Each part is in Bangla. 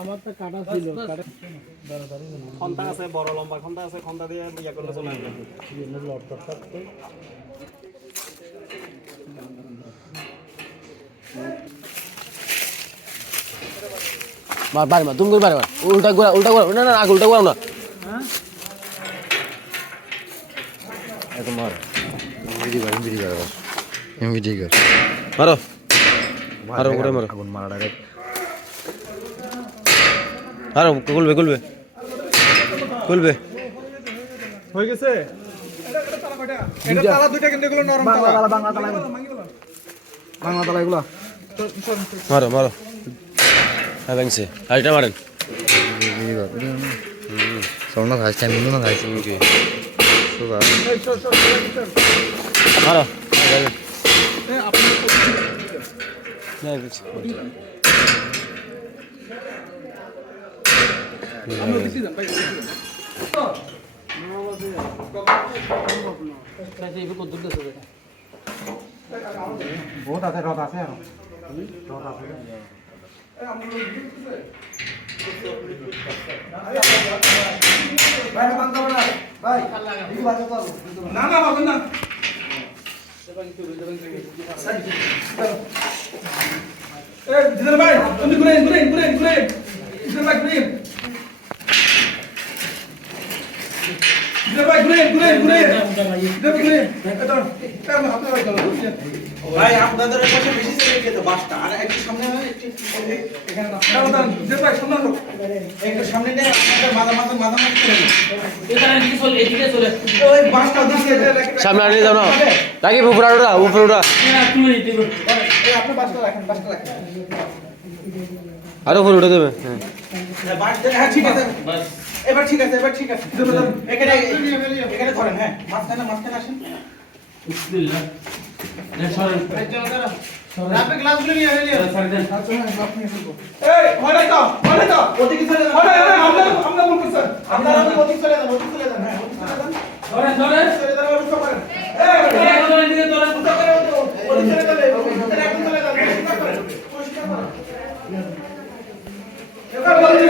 আমার তো কাটা ছিল, খন্তা আছে, বড় লম্বা খন্তা আছে, খন্তা দিয়ে ইয়া করলে চলে আসবে। মার পারে মা তুমি করে পারে উল্টা গোড়া না না উল্টা গোড়া না এত মার ভিডিও কর আমি ভিডিও কর মারো মারো করে মারো আগুন মারা ডাইরেক্ট মারো খুলবে হয়ে গেছে এটা তালা দুইটা কিন্তু এগুলো নরম তালা বাংলা তালা এগুলো মারো হ্যাঁ ভাঙছে আরেকটা মারেন সোনা খাইছে মিনু না খাইছে কি সুগা মারো বহুত আছে রথ আছে আর রথ আছে না না বাবু না জিদার ভাই তুমি ঘুরে জিদার ভাই ঘুরে ভাই আপনাদের পাশে বেশি চলে গেছে বাসটা আর একটু সামনে একটু এখানে না জিদার ভাই সামনে লোক একটু সামনে নিয়ে আপনাদের মাথা করে এদিকে চলে ওই বাসটা দিছে সামনে আনিয়ে যাও না রাখি উপরে ওটা এই আপনি বাসটা রাখেন আরো উপরে উঠে দেবে হ্যাঁ বাস হ্যাঁ ঠিক আছে বাস এবার ঠিক আছে এখানে ধরেন হ্যাঁ মাঝখানে আসেন বিসমিল্লাহ সরেন রাতে গ্লাসগুলো নিয়ে সরেন আচ্ছা গ্লাস নিয়ে আসবো এই হলে তো ওদিকে চলে যান আমরা বলবো স্যার আপনারা ওদিকে চলে যান হ্যাঁ ধরেন চলে যান ওদিকে করেন এই ধরেন দিকে ধরেন ওদিকে চলে যান ওদিকে চলে যান পরিষ্কার করেন এবার বলছি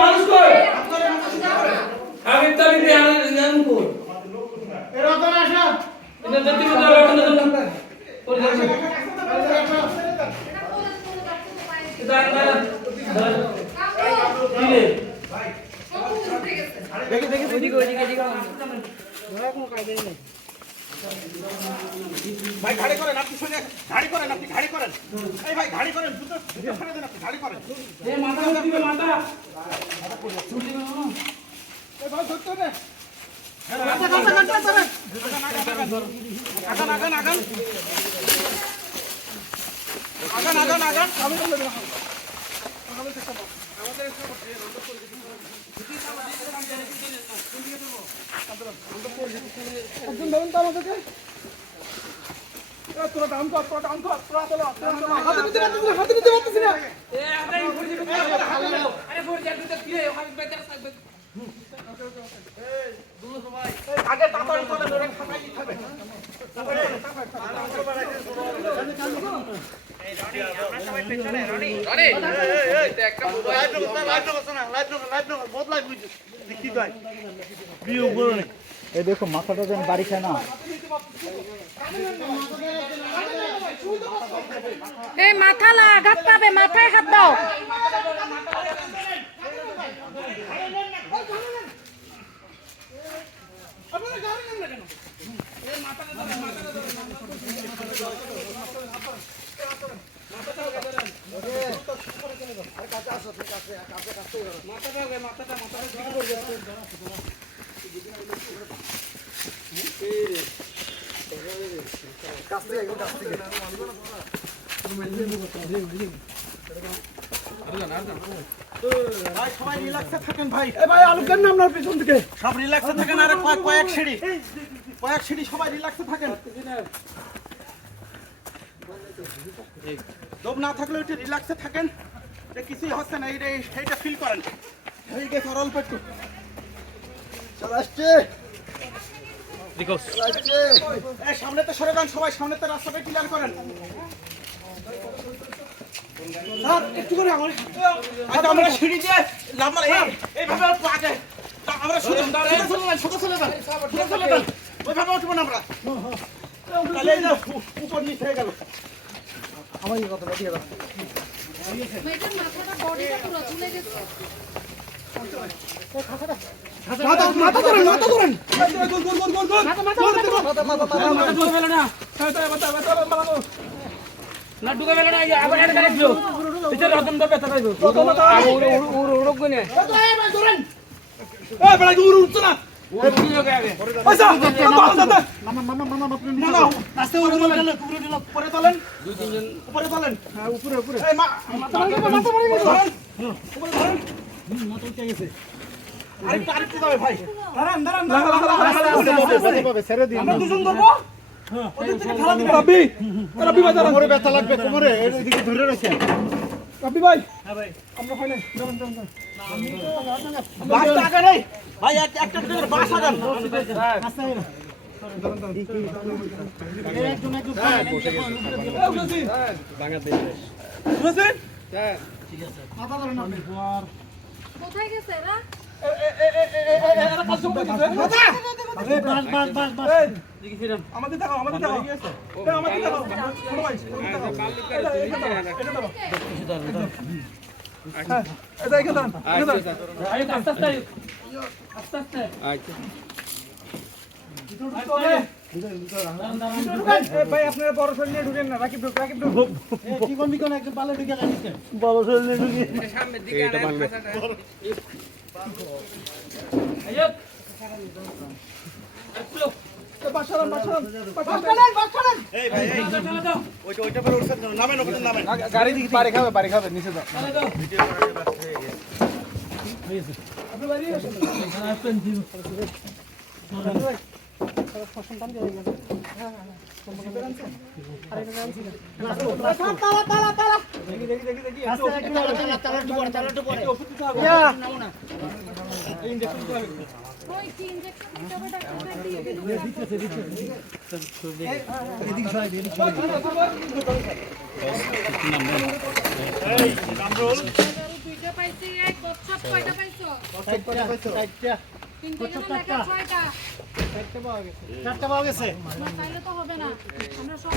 মানুষ কই আমি তো জানি কই এর তো আসা এটা দেখতে তো ভাই গাড়ি করেন আপনি শুনে গাড়ি করেন এই ভাই গাড়ি করেন দুটো ফেলে দেন আপনি গাড়ি করেন এই মাথা দিবে মাথা ছুটি দিবে না এই ভাই ধরতে হবে আগান আমি বলে দেব একজন ধরুন তো আমাদেরকে তোরা ডাউন কর তোরা হাতে নিতে পারতেছি না আরে ফোর যা দুটো কি ওখানে বেচার থাকবে আগে তাড়াতাড়ি করে ধরে খামাই দিতে হবে এই দেখো মাথাটা যেন বাড়ি খায় না এই মাথা না আঘাত পাবে মাথায় হাত দাও সবাই রিল্যাক্সে থাকেন ভাই এই ভাই আলুকের নাম না পেছন থেকে সব রিল্যাক্সে থাকেন আর কয়েক সিঁড়ি সবাই রিল্যাক্সে থাকেন দম না থাকলে একটু রিল্যাক্সে থাকেন, এটা কিছুই হচ্ছে না, এইটা ফিল করেন। এই গেছে আর অল্প একটু চলে আসছে এই সামনেতে সরে যান সবাই, সামনেতে রাস্তাটা ক্লিয়ার করেন। স্যার একটু করে আচ্ছা আমরা সিঁড়ি দিয়ে নামার এইভাবে একটু আগে আমরা সোজা চলে যান ওইভাবে উঠবো না আমরা, তাহলে এই যে উপর নিচ হয়ে গেল। মেয়েটার মাথাটা বডিটা পুরো তুলে গেছে। মাথা ধরেন না ঢুকে গেল না আবার এটা দেখছো পিছের রতন তো ব্যথা পাইবো উড়ক গনে এই বড় দূর উঠছ না ওই কি হয়ে গেছে আচ্ছা মামা আস্তে উপরে তোলেন, দুই তিনজন উপরে তোলেন। হ্যাঁ উপরে এই মাথা ধরেন উপরে ধরেন মাথা উঠে গেছে। আরেকটু যাবে ভাই, দাঁড়ান ছেড়ে দিন, আমরা দুজন ধরবো ওদের থেকে ঠেলা দিবেন। রবি ভাই দাঁড়ান, কোমরে ব্যথা লাগবে, কোমরে এদিকে ধরে রাখেন। রবি ভাই হ্যাঁ ভাই আমরা হয় না, দাঁড়ান আমি তো বাস টাকা নেই ভাই, একটা করে বাস আগান আস্তে আগে না একজন বসে গেছে ভাঙা দেন বুঝছেন স্যার ঠিক আছে মাথা ধরেন আপনি কোথায় গেছে এরা? এরা পাঁচজন কই দিছে মাথা আরে বাস দেখেছিলাম আমাদের দেখাও আমাদের দেখাও ছোট ভাই এটা দাও এটা এখানে দাঁড়ান আস্তে আস্তে ভাই আপনারা বড় শরীর নিয়ে ঢুকেন না, রাকিব ঢুক কি কোন বিকন একদম পালে ঢুকে যাচ্ছে বড় শরীর নিয়ে ঢুকে সামনের দিকে এটা ভাঙবে আইয়ো আইলো বাসারান এই ভাই এই চলো দাও ওইটা পরে উঠছেন নামেন ওখানে নামেন, গাড়ি দিকে পারে খাবে নিচে দাও। চলো দাও আপনি বাড়ি আসেন আসেন জি ওই কি ইনজেকশন দিতে হবে ডাক্তার দিয়ে দুইটা পাইছি, এক কচ্ছপ কয়টা পাইছো? তিনটে গেলে লেখা ছয়টা। চারটা পাওয়া গেছে তাইলে তো হবে না, আমরা সব